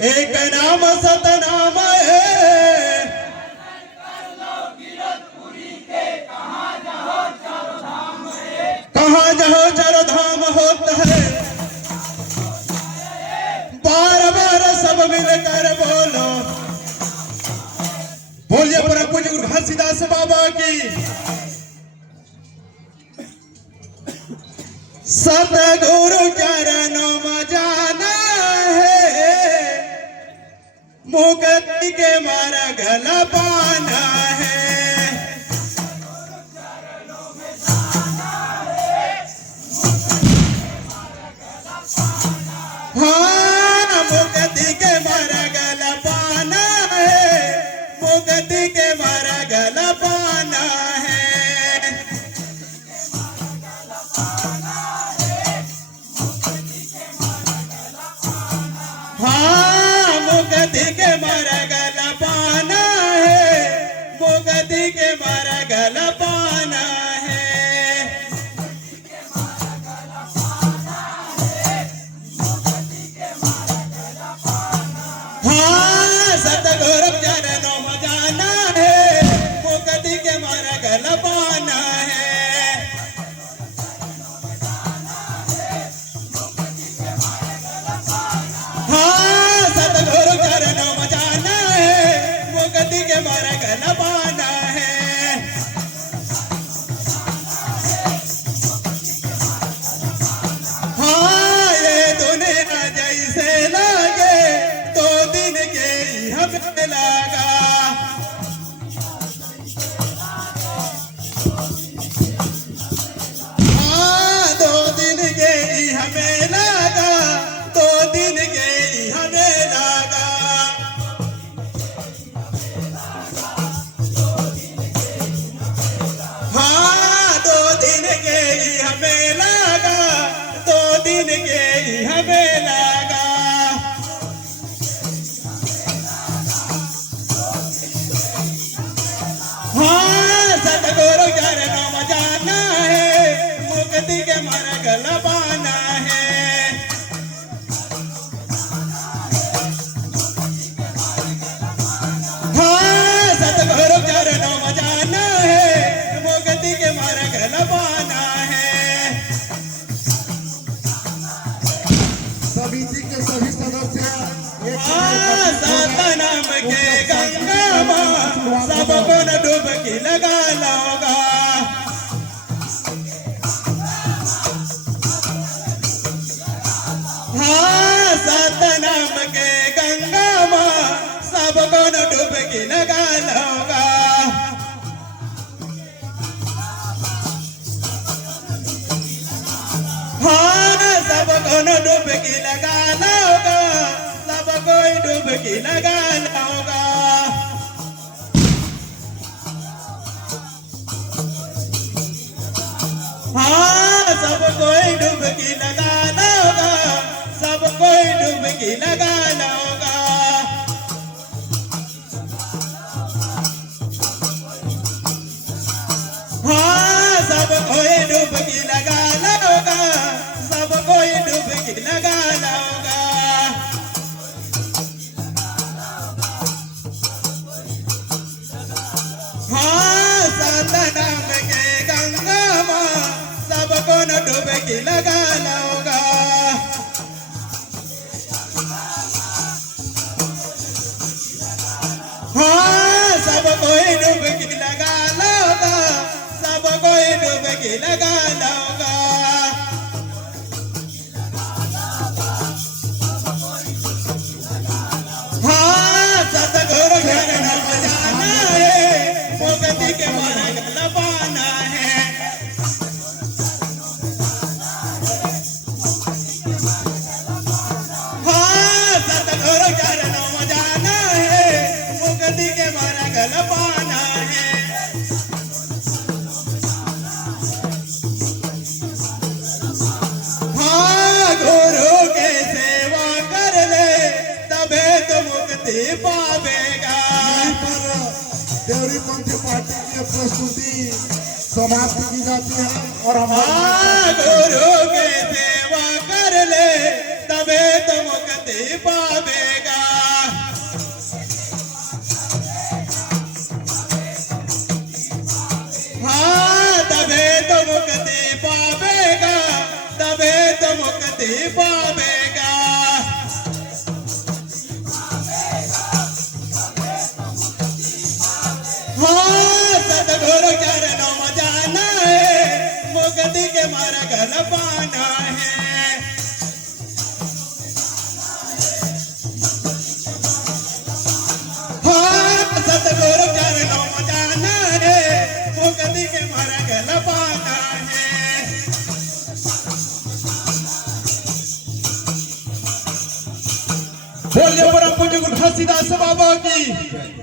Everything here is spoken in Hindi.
एक नाम सतनाम है। कहाँ जहो चारों धाम होता है। बार बार सब मिलकर बोलो, बोलिए परम पूज्य गुरु घासीदास बाबा की। सतगुरु चरणों में जाना है, मुक्ति के मार्ग पाना है। हाँ, मुक्ति के मार्ग पाना है, मुक्ति के मार्ग पाना है। हाँ, मुक्ति के मार्ग पाना है, मुक्ति के मार्ग पाना है। हाँ, सतगुरु चरणों में जाना है, मुक्ति के मार्ग पाना है। हाँ, सतगुरु चरणों में जाना है, मुक्ति के मार्ग पाना है। हाँ, ये दुनिया जैसे लागे, दो दिन के ही हमें लगा। हाँ, दो दिन के ही हमें लगा, दो दिन के ही हमें लगा। हाँ, दो दिन के ही हमें लगा, दो दिन के ही हमें लगा। हाँ, सतगुरु चरणों में जाना है, मुक्ति के मार्ग पाना है। हाँ, सतगुरु चरणों में जाना है, मुक्ति के मार्ग पाना है। समिति के सभी सदस्य हाँ, सतनाम के गंगा माँ सबको न डुबकी लगा लोगा। हाँ, सतनाम के गंगा माँ सबको न डुबकी लगा लोगा। हाँ, सबको न डुबकी लगा लोगा, सबको डुबकी लगा लोगा। हाँ, सबको डुबकी लगा लोगा, सबको डुबकी लगा लोगा। हाँ, सबको डुबकी लगा लोगा, सबको डुबकी लगा लोगा। हाँ, सतनाम के गंगा माँ सबको न डुबकी लगा लोगा। हाँ, सबको डुबकी लगा लोगा, सबको डुबकी लगा लोगा। हाँ, सतगुरु चरणों में जाना है, मुक्ति के मार्ग पाना है। हाँ, सतगुरु चरणों में जाना है, मुक्ति के मार्ग पाना है। हाँ, गुरु के सेवा कर ले, तबे तो मुक्ति पावेगा। देवरीपंथी पार्टी की प्रस्तुति समाप्त की जाती है और हाँ, गुरु के सेवा कर ले, तबे तो मुक्ति पावेगा। ही पावेगा। हाँ सतगुरु चरणों में जाना है, मुक्ति के मार्ग न पाना है। हाँ सतगुरु चरणों में जाना है, मुक्ति के मार्ग न पाना है। बोलिए परम पूज्य गुरु घासीदास बाबा की।